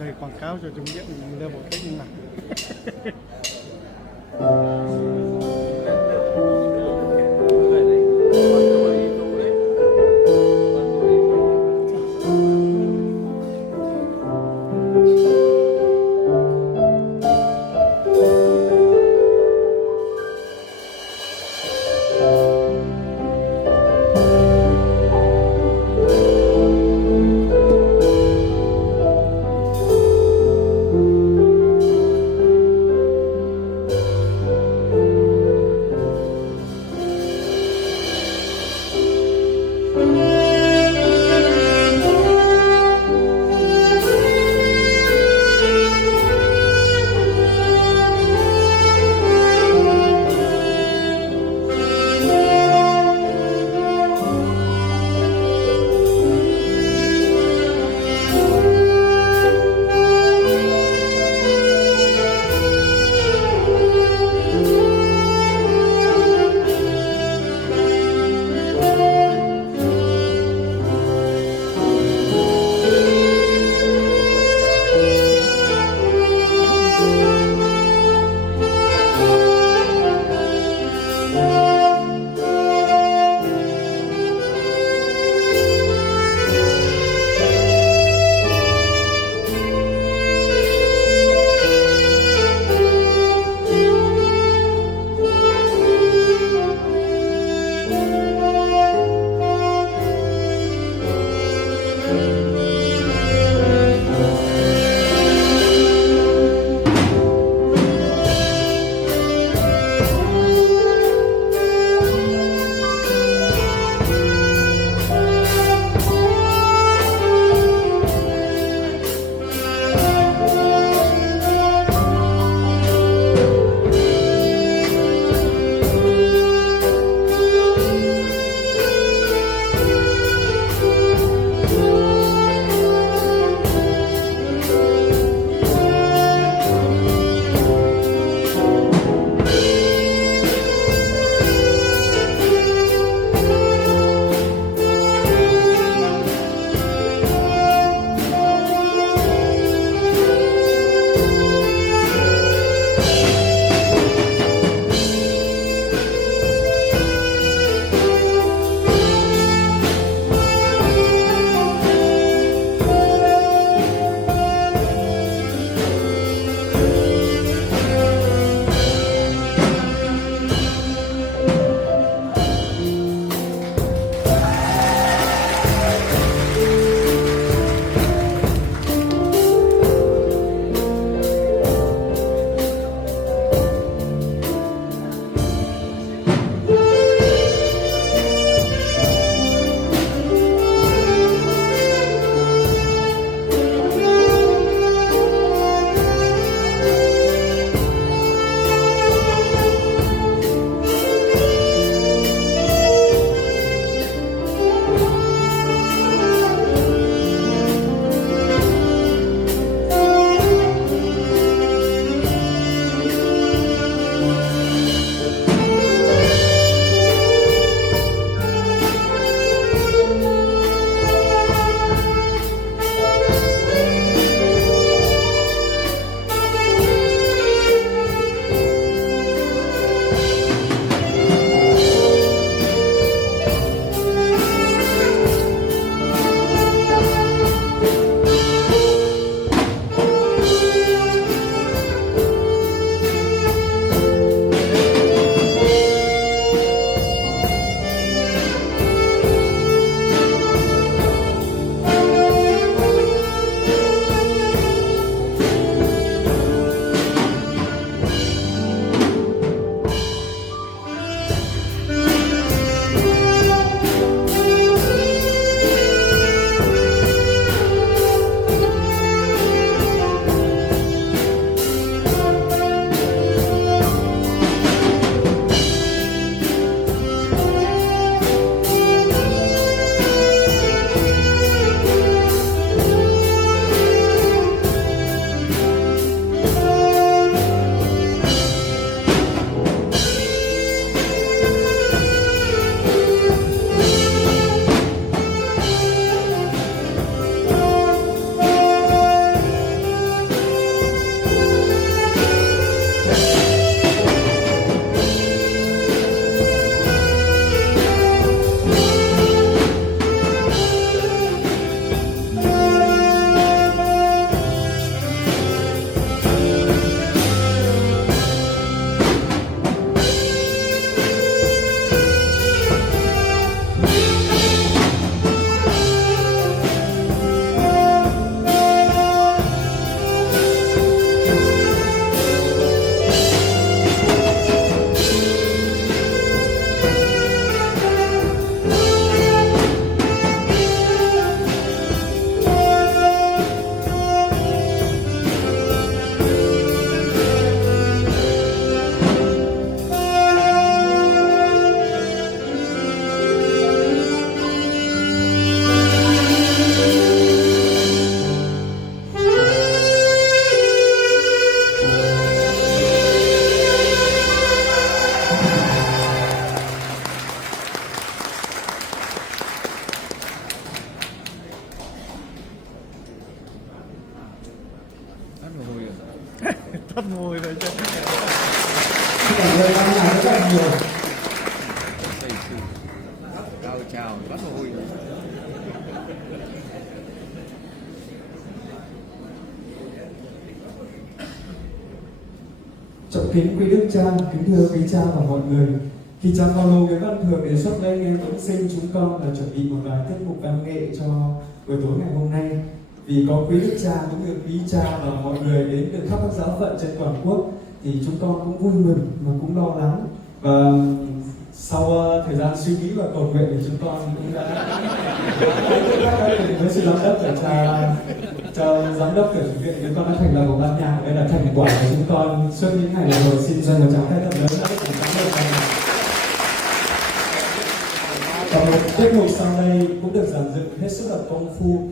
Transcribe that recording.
lời quảng cáo cho chúng biết mình đưa một cách như nào Tắt mùi rồi chứ. Cảm ơn ban nhạc rất là nhiều. Thầy sự cao trào bắt hồi. Trọng kính quý đức cha, kính thưa quý cha và mọi người. Khi cha Phaolô Nguyễn Văn Thường đề xuất lên nghe cũng xin chúng con là chuẩn bị một vài tiết mục văn nghệ cho buổi tối ngày hôm nay. Vì có quý đức cha cũng như quý cha và mọi người đến từ khắp các giáo phận trên toàn quốc thì chúng con cũng vui mừng mà cũng lo lắng. Và sau thời gian suy nghĩ và cầu nguyện thì chúng con cũng đã cùng với sự giám đốc của cho giám đốc của bệnh viện chúng con đã thành lập một ban nhạc. Đây là thành quả của chúng con suốt những ngày vừa rồi. Xin dành một tràng tay thật lớn đã được cảm ơn ban nhạc. Và một tiết mục sau đây cũng được giàn dựng hết sức là công phu